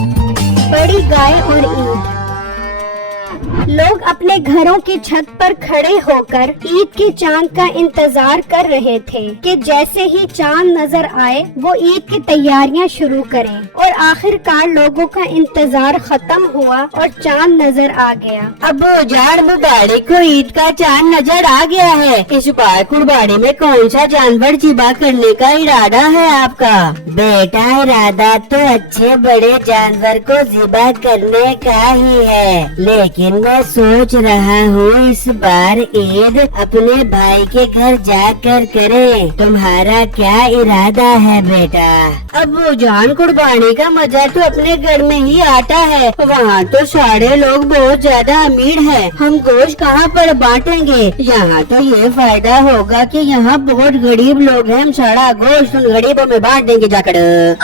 बड़ी गाय और ईद। लोग अपने घरों की छत पर खड़े होकर ईद के चांद का इंतजार कर रहे थे कि जैसे ही चांद नजर आए वो ईद की तैयारियां शुरू करें, और आखिरकार लोगों का इंतजार खत्म हुआ और चांद नजर आ गया। अब्बू जान मुबारक को ईद का चांद नजर आ गया है। इस बार कुर्बानी में कौन सा जानवर ज़िबा करने का इरादा है आपका? बेटा इरादा तो अच्छे बड़े जानवर को ज़िबा करने का ही है, लेकिन मैं सोच रहा हूँ इस बार ईद अपने भाई के घर जाकर करें। तुम्हारा क्या इरादा है बेटा? अब्बू जान कुर्बानी का मजा तो अपने घर में ही आता है। वहाँ तो सारे लोग बहुत ज्यादा अमीर हैं। हम गोश्त कहाँ पर बांटेंगे? यहाँ तो ये फायदा होगा कि यहाँ बहुत गरीब लोग हैं। हम सारा गोश्त उन गरीबों में बांट देंगे जाकर।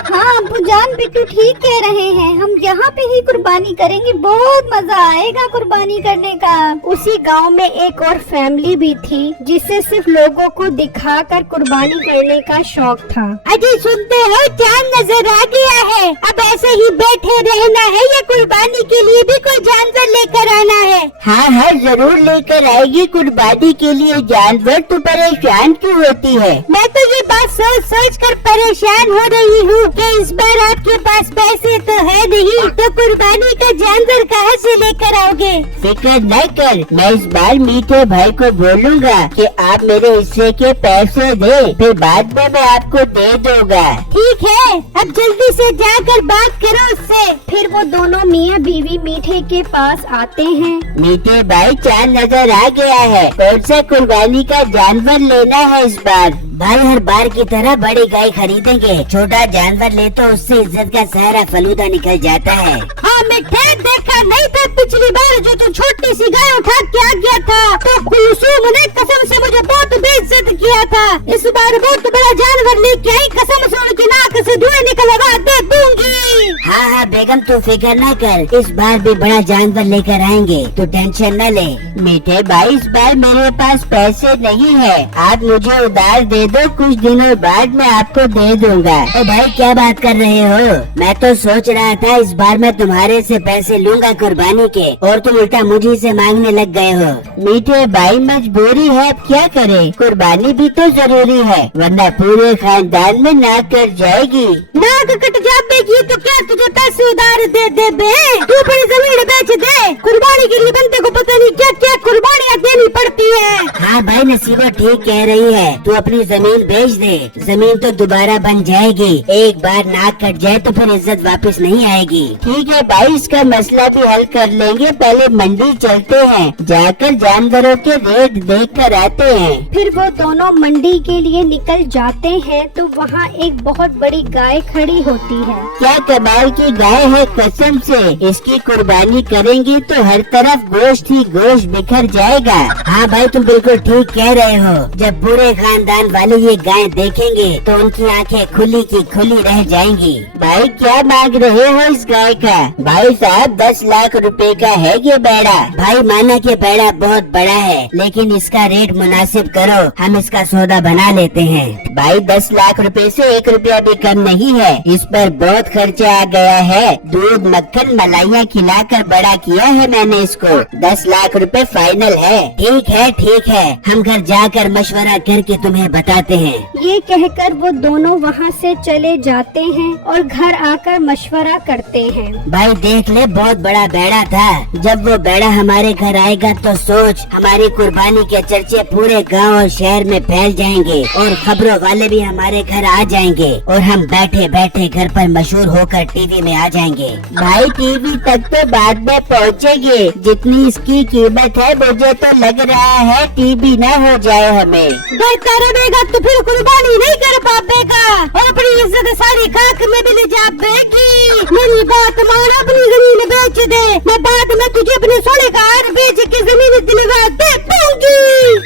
हाँ अब्बू जान बिट्टू ठीक कह रहे हैं, हम यहाँ पे ही कुर्बानी करेंगे, बहुत मजा आएगा कुर्बानी करने का। उसी गांव में एक और फैमिली भी थी जिसे सिर्फ लोगों को दिखाकर कुर्बानी करने का शौक था। अजी सुनते हो, चांद नजर आ गया है। अब ऐसे ही बैठे रहना है या कुर्बानी के लिए भी कोई जानवर लेकर आना है? हाँ हाँ जरूर लेकर आएगी कुर्बानी के लिए जानवर। तू परेशान क्यों होती है? मैं तो ये बात सोच सोच कर परेशान हो रही हूँ कि इस बार आपके पास पैसे तो है नहीं, तो कुर्बानी का जानवर कहाँ से लेकर आओगे? फिक्र न कर, मैं इस बार मीठे भाई को बोलूँगा कि आप मेरे हिस्से के पैसे दे, फिर बाद में मैं आपको दे दूँगा। ठीक है, अब जल्दी से जाकर बात करो उससे। फिर वो दोनों मियाँ बीवी मीठे के पास आते हैं। मीठे भाई चांद नजर आ गया है, कौन सा कुर्बानी का जानवर लेना है इस बार? भाई हर बार की तरह बड़ी गाय खरीदेंगे, छोटा जानवर ले तो उससे इज्जत का सारा फलूदा निकल जाता है। हाँ मीठे, देखा नहीं था पिछली बार जो तू छोटी सी गाय उठा के आ गया था तो कुलसुम ने कसम से मुझे बहुत बेइज्जत किया था। इस बार बहुत बड़ा जानवर लेके आई, कसम से उनकी नाक से धुएं निकलवा दे दूंगी। हाँ हाँ बेगम तू फिक्र न कर, इस बार भी बड़ा जानवर लेकर आएंगे, तू टेंशन न ले। मीठे भाई इस बार मेरे पास पैसे नहीं है, आप मुझे उधार दे दो, कुछ दिनों बाद मैं आपको दे दूंगा। ओ भाई क्या बात कर रहे हो? मैं तो सोच रहा था इस बार मैं तुम्हारे से पैसे लूंगा कुर्बानी के, और तुम उल्टा मुझे से मांगने लग गए हो। मीठे भाई मजबूरी है, अब क्या करें, कुर्बानी भी तो जरूरी है, वरना पूरे खानदान में नाक कट जाएगी। नाक कट जाएगी तो क्या तुझे पैसे उधार दे दे बे? तू अपनी जमीन बेच दे, कुर्बानी के लिए बंदे को पता नहीं क्या क्या कुर्बानियाँ देनी पड़ती है। हाँ भाई नसीबा ठीक कह रही है, तू अपनी जमीन बेच दे, जमीन तो दोबारा बन जाएगी, एक बार नाक कट जाए तो फिर इज्जत वापस नहीं आएगी। ठीक है भाई, इसका मसला भी हल कर लेंगे, पहले मंडी चलते हैं, जाकर जानवरों के रेट देख कर आते हैं। फिर वो दोनों मंडी के लिए निकल जाते हैं तो वहाँ एक बहुत बड़ी गाय खड़ी होती है। क्या कमाल की गाय है, कसम से इसकी कुर्बानी करेंगे तो हर तरफ गोश्त ही गोश्त बिखर जाएगा। हाँ भाई तुम बिल्कुल ठीक कह रहे हो, जब पूरे खानदान वाले ये गाय देखेंगे तो उनकी आंखें खुली की खुली रह जाएंगी। भाई क्या मांग रहे हो इस गाय का? भाई साहब 10 लाख रुपए का है ये बेड़ा। भाई माना कि बेड़ा बहुत बड़ा है, लेकिन इसका रेट मुनासिब करो, हम इसका सौदा बना लेते हैं। भाई 10 लाख रुपए से 1 रुपया भी कम नहीं है, इस पर बहुत खर्चा आ गया है, दूध मक्खन मलाइयाँ खिलाकर बड़ा किया है मैंने इसको। 10 लाख रुपए फाइनल है। ठीक है, हम घर जाकर मशवरा करके तुम्हें बताते हैं। ये कहकर वो दोनों वहाँ से चले जाते हैं और घर आकर मशवरा करते हैं। भाई देख ले, बहुत बड़ा बेड़ा था, जब वो बेड़ा हमारे घर आएगा तो सोच, हमारी कुर्बानी के चर्चे पूरे गांव और शहर में फैल जाएंगे और खबरों वाले भी हमारे घर आ जाएंगे और हम बैठे बैठे घर पर मशहूर होकर टीवी में आ जाएंगे। भाई टीवी तक तो बाद में पहुँचेंगे, जितनी इसकी कीमत है मुझे तो लग रहा है टीवी न हो जाए हमें। डरता रहेगा तो फिर कुर्बानी नहीं कर पाएगा और अपनी इज्जत सारी खाक में भी ले जा बेगी। मेरी बात मान, अपनी जमीन बेच दे, मैं बाद में तुझे अपने सोने का हार बेच के जमीन दिलवा दे दूंगी।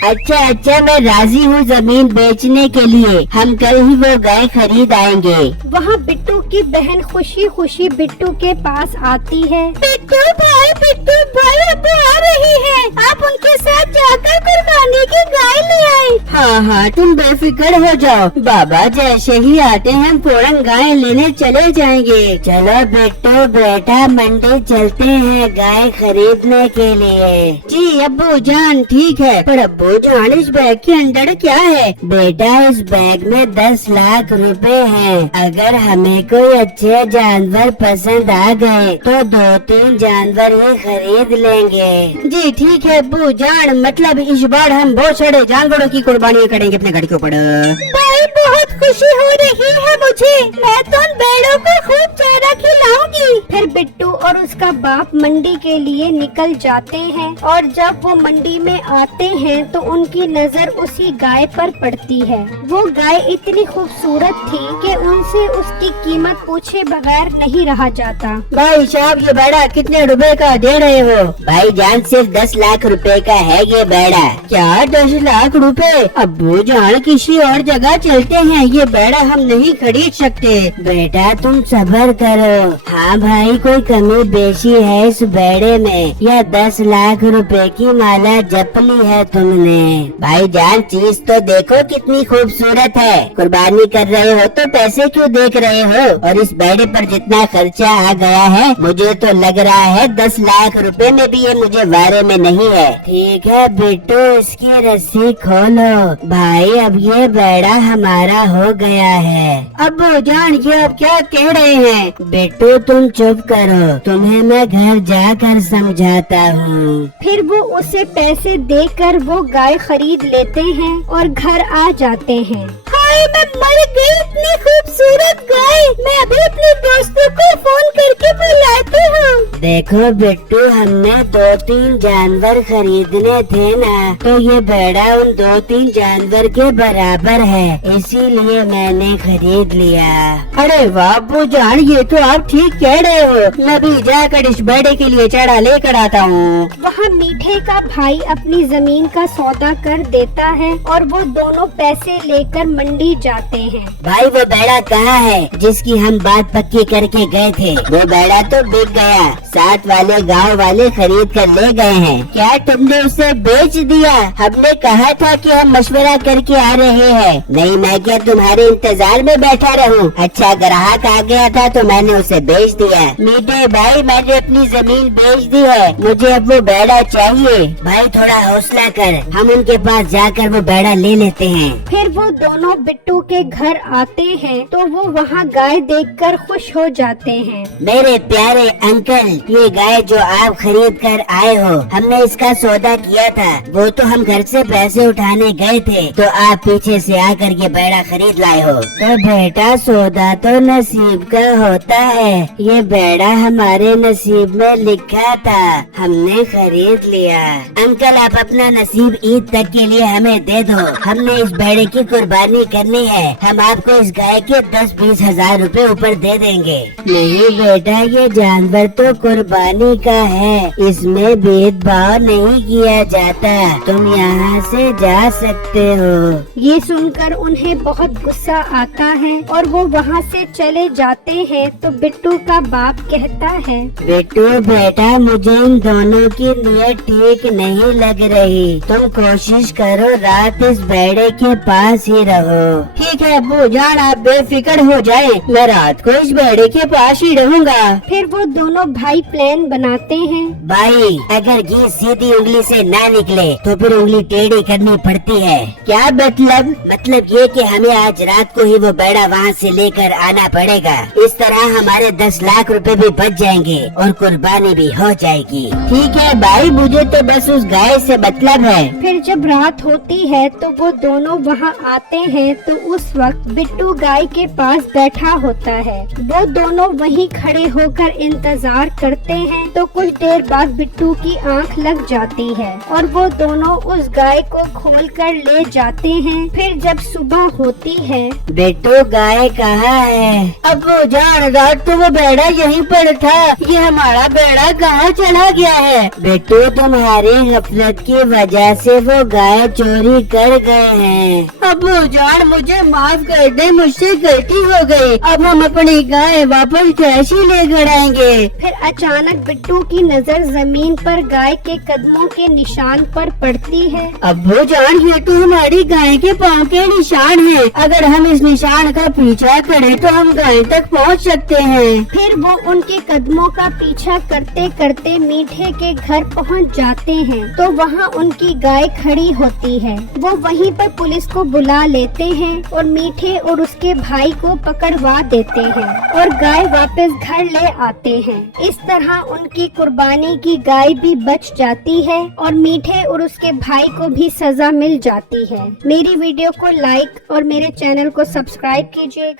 अच्छा मैं राजी हूँ जमीन बेचने के लिए, हम कल ही वो गाय खरीद आएंगे। वहाँ बिट्टू की बहन खुशी खुशी बिट्टू के पास आती है। बिट्टू भाई अब्बू आ रही है, आप उनके साथ जाकर कुर्बानी की गाय ले आए। हाँ, तुम बेफिक्र हो जाओ, बाबा जैसे ही आते हैं फौरन गाय लेने चले जाएंगे। चलो बिट्टू बेटा मंडी चलते हैं गाय खरीदने के लिए। जी अब्बू जान ठीक है, पर अब्बू जान इस बैग के अंदर क्या है? बेटा इस बैग में 10 लाख रुपए हैं। अगर हमें कोई अच्छे जानवर पसंद आ गए तो 2-3 जानवर ही खरीद लेंगे। जी ठीक है अब्बू जान, मतलब इस बार हम बहुत सारे जानवरों की कुर्बानियाँ करेंगे अपने घर के ऊपर। भाई बहुत खुशी हो रही है मुझे, मैं तो उन भेड़ों को खूब चारा खिलाऊंगी। फिर बिट्टू और उसका बाप मंडी के लिए निकल जाते हैं और जब वो मंडी में आते हैं तो उनकी नजर उसी गाय पर पड़ती है। वो गाय इतनी खूबसूरत थी कि उनसे उसकी कीमत पूछे बगैर नहीं रहा जाता। भाई साहब ये बेड़ा कितने रुपए का दे रहे हो? भाई जान सिर्फ 10 लाख रुपए का है ये बेड़ा। क्या 10 लाख रुपए? अब्बू जान किसी और जगह चलते हैं, ये बेड़ा हम नहीं खरीद सकते। बेटा तुम सब्र करो। हाँ भाई कोई कमी बेची है इस बेड़े में, या 10 लाख रुपए की माला जप ली है तुमने। भाई जान चीज तो देखो कितनी खूबसूरत है। कुर्बानी कर रहे हो तो पैसे क्यों देख रहे हो? और इस बेड़े पर जितना खर्चा आ गया है मुझे तो लग रहा है 10 लाख रुपए में भी ये मुझे वारे में नहीं है। ठीक है बिट्टू इसकी रस्सी खोलो। भाई अब ये बेड़ा हमारा हो गया है। अब्बू जान ये अब क्या कह रहे हैं? बिट्टू तुम चुप करो, तुम्हें मैं घर जाकर समझाता हूँ। फिर वो उसे पैसे देकर वो गाय खरीद लेते हैं और घर आ जाते हैं। हाय मैं मर गई, इतनी खूबसूरत गाय। मैं अभी अपने दोस्तों को फोन करके बुलाती हूँ। देखो बिट्टू हमने 2-3 जानवर खरीदने थे ना, तो ये बेड़ा उन 2-3 जानवर के बराबर है, इसीलिए मैंने खरीद लिया। अरे वाह अब्बू जान ये तो आप ठीक कह रहे हो, मैं भी जाकर इस बेड़े के लिए चारा लेकर आता हूँ। वहाँ मीठे का भाई अपनी जमीन का सौदा कर देता है और वो दोनों पैसे लेकर मंडी जाते हैं। भाई वो बेड़ा कहाँ है जिसकी हम बात पक्की करके गए थे? वो बेड़ा तो बिक गया, साथ वाले गांव वाले खरीद कर ले गए हैं। क्या तुमने उसे बेच दिया? हमने कहा था कि हम मशवरा करके आ रहे हैं। नहीं मैं क्या तुम्हारे इंतजार में बैठा रहूं? अच्छा ग्राहक आ गया था तो मैंने उसे बेच दिया। मीठे भाई मैंने अपनी जमीन बेच दी है, मुझे अब वो बेड़ा चाहिए। भाई थोड़ा हौसला कर, हम उनके पास जाकर वो बेड़ा ले लेते हैं। फिर वो दोनों बिट्टू के घर आते हैं तो वो वहाँ गाय देखकर खुश हो जाते हैं। मेरे प्यारे अंकल ये गाय जो आप खरीद कर आए हो, हमने इसका सौदा किया था। वो तो हम घर से पैसे उठाने गए थे तो आप पीछे से आकर ये बेड़ा खरीद लाए हो। तो बेटा सौदा तो नसीब का होता है, ये बेड़ा हमारे नसीब में लिखा था, हमने खरीद लिया। अंकल आप अपना नसीब ईद तक के लिए हमें दे दो, हमने इस बेड़े की कुर्बानी करनी है। हम आपको इस गाय के 10-20 हजार रुपए ऊपर दे देंगे। नहीं बेटा ये जानवर तो कुर्बानी का है, इसमें भेदभाव नहीं किया जाता, तुम यहाँ से जा सकते हो। ये सुनकर उन्हें बहुत गुस्सा आता है और वो वहाँ से चले जाते हैं तो बिट्टू का बाप कहता है, बिट्टू बेटा मुझे इन दोनों की नीयत ठीक नहीं लग रही, तुम कोशिश करो रात इस बेड़े के पास ही रहो। ठीक है अब्बू जान आप बेफिक्र हो जाए, मैं रात को इस बेड़े के पास ही रहूँगा। फिर वो दोनों भाई प्लान बनाते हैं। भाई अगर घी सीधी उंगली से ना निकले तो फिर उंगली टेढ़ी करनी पड़ती है। क्या मतलब? मतलब ये कि हमें आज रात को ही वो बेड़ा वहाँ से लेकर आना पड़ेगा। इस तरह हमारे 10 लाख रुपए भी बच जाएंगे और कुर्बानी भी हो जाएगी। ठीक है भाई मुझे तो बस उस गाय से मतलब है। फिर जब रात होती है तो वो दोनों वहाँ आते हैं तो उस वक्त बिट्टू गाय के पास बैठा होता है। वो दोनों वहीं खड़े होकर इंतजार करते हैं तो कुछ देर बाद बिट्टू की आंख लग जाती है और वो दोनों उस गाय को खोलकर ले जाते हैं। फिर जब सुबह होती है, बिट्टू गाय कहाँ है? अब्बू जान रात तो वो बेड़ा यहीं पर था, ये हमारा बेड़ा कहाँ चला गया है? बिट्टू तुम्हारी गफलत की वजह से वो गाय चोरी कर गए हैं। अब्बू जान मुझे माफ कर दे, मुझसे गलती हो गई, अब हम अपनी गाय वापस कैसे लेकर आएंगे? फिर अचानक बिट्टू की नजर जमीन पर गाय के कदमों के निशान पर पड़ती है। अब्बू जान, ये तो हमारी गाय के पाँव के निशान हैं। अगर हम इस निशान का पीछा करें तो हम गाय तक पहुंच सकते हैं। फिर वो उनके कदमों का पीछा करते करते मीठे के घर पहुंच जाते हैं तो वहाँ उनकी गाय खड़ी होती है। वो वहीं पर पुलिस को बुला लेते हैं और मीठे और उसके भाई को पकड़वा देते हैं और गाय वापस घर ले आते हैं। इस तरह उनकी कुर्बानी की गाय भी बच जाती है और मीठे और उसके भाई को भी सजा मिल जाती है। मेरी वीडियो को लाइक और मेरे चैनल को सब्सक्राइब कीजिएगा।